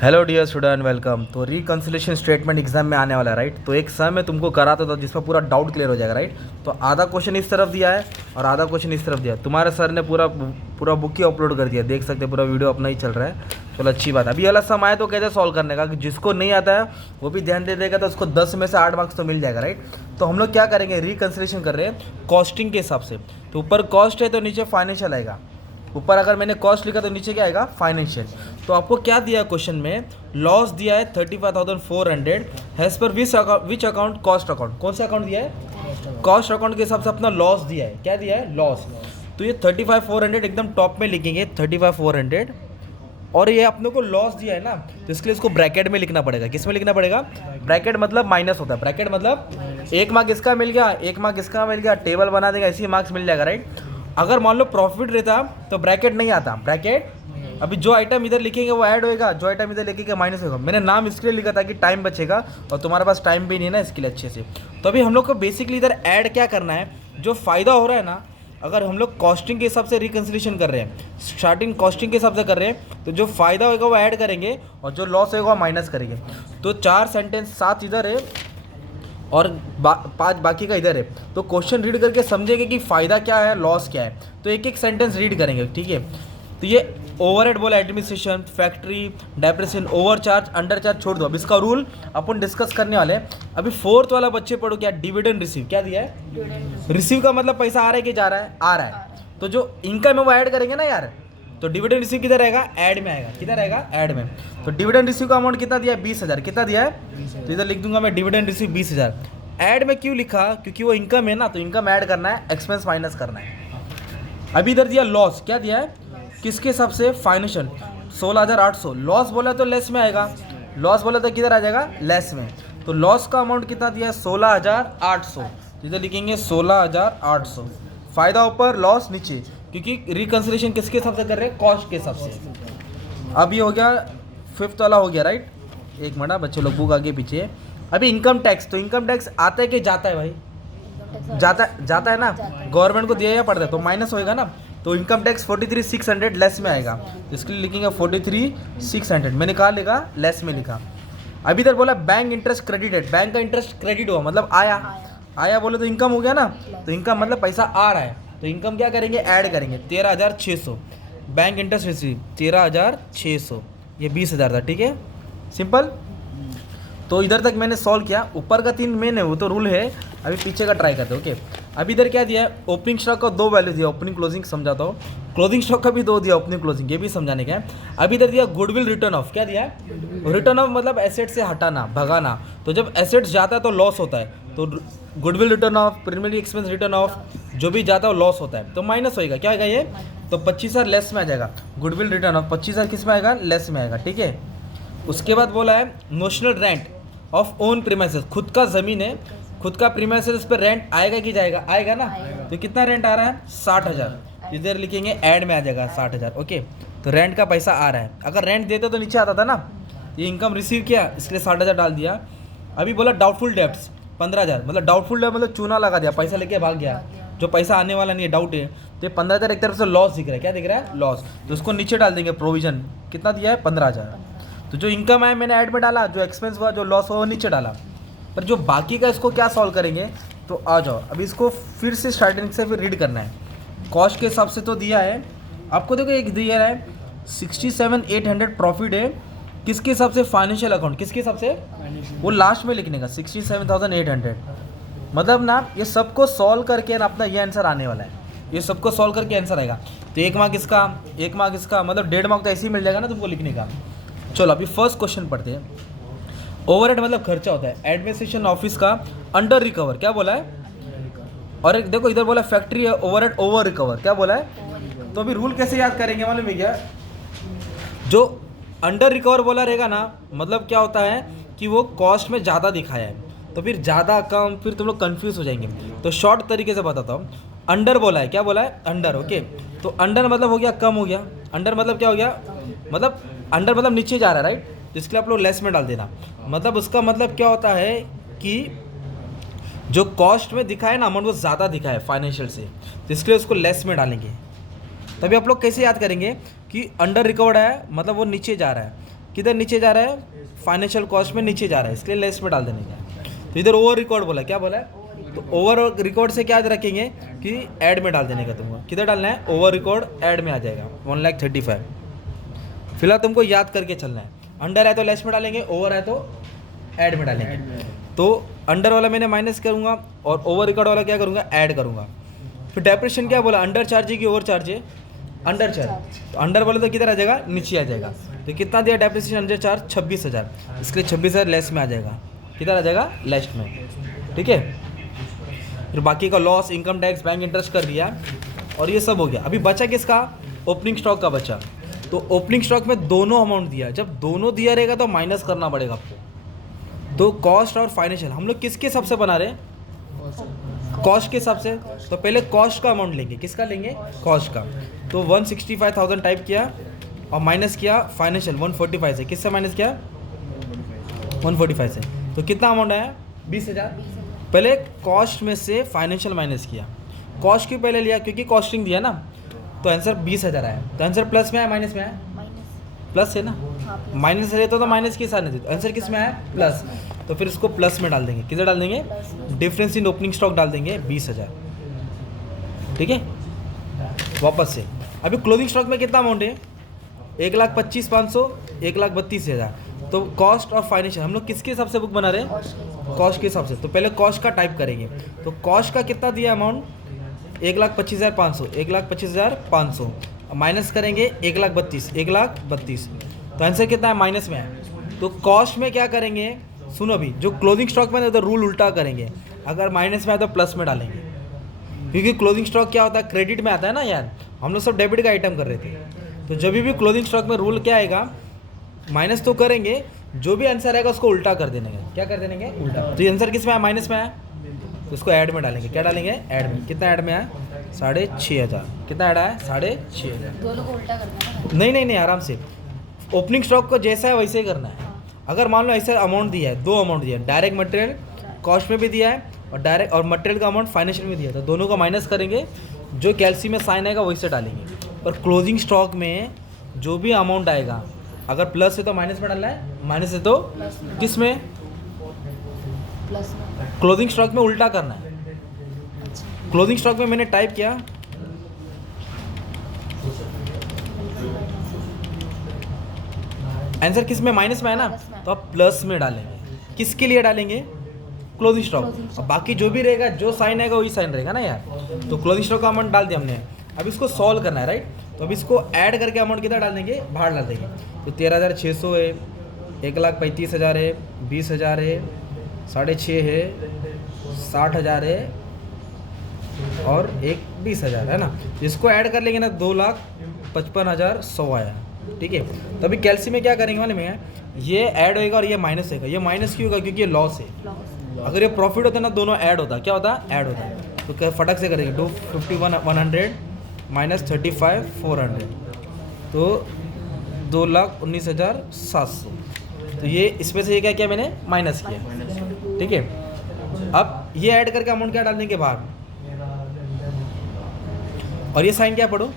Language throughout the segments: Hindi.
Hello dear student, welcome. तो रिकंसिलेशन स्टेटमेंट एग्जाम में आने वाला है, राइट। तो एक सम में तुमको कराता था जिसमें पूरा डाउट क्लियर हो जाएगा, राइट। तो आधा क्वेश्चन इस तरफ दिया है और आधा क्वेश्चन इस तरफ दिया है। तुम्हारे सर ने पूरा पूरा बुक ही अपलोड कर दिया, देख सकते हैं, पूरा वीडियो अपना ही चल रहा है। चलो अच्छी बात है। अभी वाला सम आए तो कैसे सॉल्व करने का, कि जिसको नहीं आता है वो भी ध्यान दे देगा तो उसको 10 में से 8 मार्क्स तो मिल जाएगा, राइट। तो हम लोग क्या करेंगे, रिकंसिलेशन कर रहे हैं कॉस्टिंग के हिसाब से। तो ऊपर कॉस्ट है तो नीचे फाइनेंशियल आएगा। ऊपर अगर मैंने कॉस्ट लिखा तो नीचे क्या आएगा, फाइनेंशियल। तो आपको क्या दिया है क्वेश्चन में, लॉस दिया है 35,400 हैज़ पर विच अकाउंट, कॉस्ट अकाउंट। कौन सा अकाउंट दिया है, कॉस्ट अकाउंट के हिसाब से अपना लॉस दिया है। क्या दिया है, लॉस। तो ये 35,400 एकदम टॉप में लिखेंगे, 35,400। और ये अपने को लॉस दिया है ना, तो इसके लिए इसको ब्रैकेट में लिखना पड़ेगा। किस में लिखना पड़ेगा, ब्रैकेट मतलब माइनस होता है। ब्रैकेट मतलब 1 मार्क इसका मिल गया, 1 मार्क इसका मिल गया, टेबल बना देगा, इसी मार्क्स मिल जाएगा, राइट। अगर मान लो प्रॉफिट रहता तो ब्रैकेट नहीं आता। ब्रैकेट अभी जो आइटम इधर लिखेंगे वो ऐड होएगा, जो आइटम इधर लिखेंगे माइनस होगा। मैंने नाम इसके लिए लिखा था कि टाइम बचेगा, और तुम्हारे पास टाइम भी नहीं है ना इसके लिए अच्छे से। तो अभी हम लोग को बेसिकली इधर ऐड क्या करना है, जो फ़ायदा हो रहा है ना, अगर हम लोग कॉस्टिंग के हिसाब से रिकंसिलेशन कर रहे हैं, स्टार्टिंग कॉस्टिंग के हिसाब से कर रहे हैं, तो जो फ़ायदा होगा वो ऐड करेंगे और जो लॉस होगा वो माइनस करेंगे। तो 4 सेंटेंस 7 इधर है और 5 बाकी का इधर है। तो क्वेश्चन रीड करके समझेंगे कि फ़ायदा क्या है, लॉस क्या है। तो एक एक सेंटेंस रीड करेंगे, ठीक है। तो ये ओवरहेड बोला, एडमिनिस्ट्रेशन, फैक्ट्री, डेप्रेशन, ओवरचार्ज, अंडरचार्ज छोड़ दो। अब इसका रूल अपन डिस्कस करने वाले हैं। अभी 4th वाला बच्चे पढ़ो, क्या डिविडेंड रिसीव, क्या दिया है, रिसीव का मतलब पैसा आ रहा है कि जा रहा है, आ रहा है। तो जो इनकम है वो ऐड करेंगे ना यार। तो डिविडेंड रिसीव किधर रहेगा, ऐड में आएगा। किधर आएगा, ऐड में। तो डिविडेंड रिसीव का अमाउंट कितना दिया है, 20,000। कितना दिया है, तो इधर लिख दूंगा मैं, डिविडेंड रिसीव 20,000। ऐड में क्यों लिखा, क्योंकि वो इनकम है ना, तो इनकम ऐड करना है, एक्सपेंस माइनस करना है। अभी इधर दिया लॉस, क्या दिया है, किसके हिसाब से, फाइनेंशियल, 16,800। लॉस बोला तो लेस में आएगा, लॉस बोला तो किधर आ जाएगा, लेस में। तो लॉस का अमाउंट कितना दिया है, 16,800। इधर लिखेंगे 16,800। फायदा ऊपर, लॉस नीचे, क्योंकि रिकंसिलेशन किसके हिसाब से कर रहे हैं, कॉस्ट के हिसाब से। अब ये हो गया 5th वाला हो गया, राइट। एक मिनट बच्चे लोग, बुक आगे पीछे। अभी इनकम टैक्स, तो इनकम टैक्स आता है कि जाता है भाई, जाता है ना, गवर्नमेंट को दिया या पड़ता है, तो माइनस होएगा ना। तो इनकम टैक्स 43,600 लेस में आएगा, इसके लिए लिखेंगे 43,600। मैंने कहा लिखा, लेस में लिखा। अभी इधर बोला बैंक इंटरेस्ट क्रेडिटेड, बैंक का इंटरेस्ट क्रेडिट हुआ मतलब आया बोले तो इनकम हो गया ना। तो इनकम मतलब पैसा आ रहा है, तो इनकम क्या करेंगे, ऐड करेंगे। 13,600 बैंक इंटरेस्ट रिसीव, 13,600, ये 20,000 था, ठीक है, सिंपल। तो इधर तक मैंने सॉल्व किया। ऊपर का 3 मेन है, वो तो रूल है। अभी पीछे का ट्राई करते हैं, ओके। अभी इधर क्या दिया है, ओपनिंग स्टॉक का 2 वैल्यू दिया, ओपनिंग क्लोजिंग समझाता हूँ। क्लोजिंग स्टॉक का भी 2 दिया, ओपनिंग क्लोजिंग, ये भी समझाने का है। अभी इधर दिया गुडविल रिटर्न ऑफ, क्या दिया है, रिटर्न ऑफ मतलब एसेट से हटाना, भगाना। तो जब एसेट्स जाता है तो लॉस होता है, तो goodwill return of, primary expense return of, जो भी जाता है वो लॉस होता है, तो माइनस होएगा। क्या आएगा ये, तो 25,000 लेस में आ जाएगा। गुडविल रिटर्न ऑफ 25,000 किस में आएगा, लेस में आएगा, ठीक है। उसके बाद बोला है notional rent of own premises, खुद का ज़मीन है, खुद का प्रीमाइसेस, इस पर रेंट आएगा कि जाएगा, आएगा ना। तो कितना रेंट आ रहा है, 60,000। इधर लिखेंगे ऐड में आ जाएगा 60,000, ओके। तो रेंट का पैसा आ रहा है, अगर रेंट देते तो नीचे आता था ना। ये इनकम रिसीव किया, इसलिए 60,000 डाल दिया। अभी बोला डाउटफुल डेब्ट्स 15,000, मतलब डाउटफुल डेब्ट मतलब चूना लगा दिया, पैसा लेके भाग गया, जो पैसा आने वाला नहीं है, डाउट है। तो ये 15,000 एक तरफ से लॉस दिख रहा है, क्या दिख रहा है, लॉस। तो उसको नीचे डाल देंगे, प्रोविजन कितना दिया है, 15,000। तो जो इनकम है मैंने ऐड में डाला, जो एक्सपेंस हुआ, जो लॉस हुआ वो नीचे डाला। पर जो बाकी का, इसको क्या सॉल्व करेंगे, तो आ जाओ। अभी इसको फिर से स्टार्टिंग से फिर रीड करना है। कॉस्ट के हिसाब से तो दिया है आपको, देखो एक दिया है 67,800 प्रॉफिट है, किसके हिसाब से, फाइनेंशियल अकाउंट, किसके हिसाब से, वो लास्ट में लिखने का 67,800। मतलब ना ये सबको सॉल्व करके ना अपना ये आंसर आने वाला है, ये सबको सॉल्व करके आंसर आएगा। तो 1 मार्क इसका, 1 मार्क इसका, मतलब 1.5 मार्क तो ऐसे ही मिल जाएगा ना तुमको लिखने का। चलो अभी फर्स्ट क्वेश्चन पढ़ते हैं। ओवरहेड मतलब खर्चा होता है, एडमिनिस्ट्रेशन ऑफिस का अंडर रिकवर, क्या बोला है। और एक देखो इधर बोला फैक्ट्री है, ओवरहेड ओवर रिकवर, क्या बोला है। तो अभी रूल कैसे याद करेंगे मालूम है क्या, जो अंडर रिकवर बोला रहेगा ना, मतलब क्या होता है कि वो कॉस्ट में ज़्यादा दिखाया है, तो फिर ज़्यादा कम, फिर तुम लोग कन्फ्यूज हो जाएंगे। तो शॉर्ट तरीके से बताता हूँ। अंडर बोला है, क्या बोला है, अंडर, ओके। तो अंडर मतलब हो गया कम हो गया, अंडर मतलब क्या हो गया, मतलब अंडर मतलब नीचे जा रहा है, राइट। तो इसके लिए आप लोग लेस में डाल देना। मतलब उसका मतलब क्या होता है कि जो कॉस्ट में दिखा है ना अमाउंट, वो ज़्यादा दिखा है फाइनेंशियल से, तो इसके लिए उसको लेस में डालेंगे। तभी आप लोग कैसे याद करेंगे कि अंडर रिकवर्ड है मतलब वो नीचे जा रहा है, किधर नीचे जा रहा है, फाइनेंशियल कॉस्ट में नीचे जा रहा है, इसके लिए लेस में डाल देने का। तो इधर ओवर रिकॉर्ड बोला, क्या बोला है, तो ओवर रिकॉर्ड से क्या याद रखेंगे कि ऐड में डाल देने का तुमको। किधर डालना है, ओवर रिकॉर्ड ऐड में आ जाएगा 1,35,000। फिलहाल तुमको याद करके चलना है, अंडर है तो लेस में डालेंगे, ओवर है तो ऐड में डालेंगे। तो अंडर वाला मैंने माइनस करूँगा और ओवर रिकॉर्ड वाला क्या करूँगा, ऐड करूँगा। फिर डेप्रेशन क्या बोला, अंडर चार्ज है कि ओवर चार्ज है, अंडर चार्ज। तो अंडर बोले तो किधर आ जाएगा, नीचे आ जाएगा। तो कितना दिया डेप्रिसिएशन अंडर चार्ज, 26,000, इसके लिए 26,000 लेस में आ जाएगा, किधर आ जाएगा, लेस में। ठीक है, फिर बाकी का loss, income tax, bank interest कर दिया और ये सब हो गया। अभी बचा किसका, ओपनिंग स्टॉक का बचा। तो ओपनिंग स्टॉक में दोनों अमाउंट दिया, जब दोनों दिया रहेगा तो माइनस करना पड़ेगा आपको। तो कॉस्ट और फाइनेंशियल हम लोग किसके हिसाब से बना रहे हैं, कॉस्ट के हिसाब से। तो पहले कॉस्ट का अमाउंट लेंगे, किसका लेंगे, कॉस्ट का। तो 165,000 टाइप किया और माइनस किया फाइनेंशियल 145 से, किससे माइनस किया, 145 से। तो कितना अमाउंट आया, 20,000। पहले कॉस्ट में से फाइनेंशियल माइनस किया, कॉस्ट क्यों पहले लिया, क्योंकि कॉस्टिंग दिया ना। तो आंसर 20,000 आया। तो आंसर प्लस में आया माइनस में आया, प्लस है ना, माइनस है तो माइनस के साथ नहीं, आंसर किस में आया, प्लस। तो फिर इसको प्लस में डाल देंगे, किधर डाल देंगे, डिफरेंस इन ओपनिंग स्टॉक डाल देंगे 20,000। ठीक है, वापस से अभी क्लोजिंग स्टॉक में कितना अमाउंट है, 1,25,500, 1,32,000। तो कॉस्ट और फाइनेंशियल हम लोग किसके हिसाब से बुक बना रहे हैं, कॉस्ट के हिसाब से। तो पहले कॉस्ट का टाइप करेंगे। तो कॉस्ट का कितना दिया अमाउंट, 1,25,500, 1,25,500 माइनस करेंगे 1,32,000। तो आंसर कितना है, माइनस में है। तो कॉस्ट में क्या करेंगे, सुनो अभी, जो क्लोजिंग स्टॉक में तो रूल उल्टा करेंगे, अगर माइनस में आए तो प्लस में डालेंगे, क्योंकि क्लोजिंग स्टॉक क्या होता है, क्रेडिट में आता है ना यार, हम लोग सब डेबिट का आइटम कर रहे थे। तो जब भी क्लोजिंग स्टॉक में रूल क्या आएगा, माइनस तो करेंगे, जो भी आंसर आएगा उसको उल्टा कर देने का, क्या कर देंगे, उल्टा। तो ये आंसर किस में आया, माइनस में आया, तो उसको ऐड में डालेंगे, क्या डालेंगे, ऐड में। कितना ऐड में आया, 6,500। कितना ऐड आया, 6,500। दोनों को उल्टा करना है। नहीं, आराम से ओपनिंग स्टॉक को जैसा है वैसे ही करना है। अगर मान लो ऐसा अमाउंट दिया है, 2 अमाउंट दिया है, डायरेक्ट मटेरियल कॉस्ट में भी दिया है और डायरेक्ट और मटेरियल का अमाउंट फाइनेंशियल में दिया है, तो दोनों का माइनस करेंगे, जो कैलसी में साइन आएगा वैसे डालेंगे। और क्लोजिंग स्टॉक में जो भी अमाउंट आएगा, अगर प्लस है तो माइनस में डालना है, माइनस है तो किस में, प्लस में। क्लोजिंग स्टॉक में उल्टा करना है। अच्छा, क्लोजिंग स्टॉक में मैंने टाइप किया, आंसर किस में, माइनस में है ना, तो आप प्लस में डालेंगे। किसके लिए डालेंगे, क्लोजिंग स्टॉक। और बाकी जो भी रहेगा, जो साइन आएगा वही साइन रहेगा ना यार। तो क्लोजिंग स्टॉक का अमाउंट डाल दिया हमने, अब इसको सॉल्व करना है, राइट। तो अब इसको ऐड करके अमाउंट कितना डाल देंगे, बाहर डाल देंगे। तो 13,600 है, 1,35,000 है, 20,000 है, 6,500 है, 60,000 है और 20,000 है ना। इसको ऐड कर लेंगे ना, 2,55,100 आया। ठीक है, तो अभी कैलसी में क्या करेंगे मालूम है, ये ऐड होएगा और ये माइनस होएगा। ये माइनस क्यों होगा, क्योंकि ये लॉस है। अगर ये प्रॉफिट होता है ना, दोनों ऐड होता, क्या होता, ऐड होता। तो फटक से करेंगे, 251,100 माइनस 35,400, तो 2,19,700। तो ये इसमें से ये क्या किया मैंने, माइनस किया। ठीक है, अब ये ऐड करके अमाउंट क्या डाल देंगे बाहर, और ये साइन क्या पढ़ो,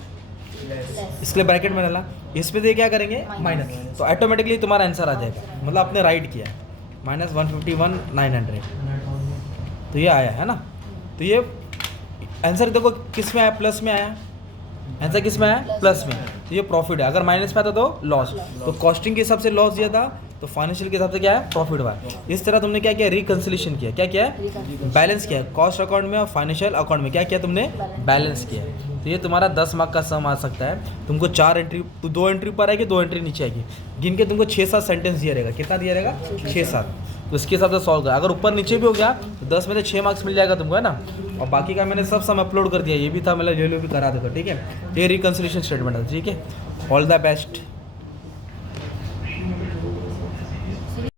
इसलिए ब्रैकेट में डाला, इसमें से क्या करेंगे, माइनस। तो ऑटोमेटिकली तुम्हारा आंसर आ जाएगा, मतलब आपने राइट किया, -151,900। तो ये आया है ना। तो ये आंसर देखो किस में आया, प्लस में आया। आंसर किस में आया, प्लस में। तो ये प्रॉफिट है। अगर माइनस में आता तो लॉस। तो कॉस्टिंग के हिसाब से लॉस दिया था, तो फाइनेंशियल के हिसाब से क्या है, प्रॉफिट हुआ। इस तरह तुमने क्या किया, रिकंसिलेशन किया। क्या किया, बैलेंस किया। कॉस्ट अकाउंट में और फाइनेंशियल अकाउंट में क्या किया तुमने, बैलेंस किया। तो ये तुम्हारा 10 मार्क का सम आ सकता है। तुमको 4 एंट्री, तो 2 एंट्री पर आएगी, 2 एंट्री नीचे आएगी। गिन के तुमको 6-7 सेंटेंस दिया रहेगा। कितना दिया रहेगा, 6-7। तो इसके हिसाब से सॉल्व कर। अगर ऊपर नीचे भी हो गया तो 10 में से 6 मार्क्स मिल जाएगा तुमको, है ना। और बाकी का मैंने सब सम अपलोड कर दिया, ये भी था, मतलब ये भी करा देगा। ठीक है, ये रिकंसिलेशन स्टेटमेंट है। ठीक है, ऑल द बेस्ट।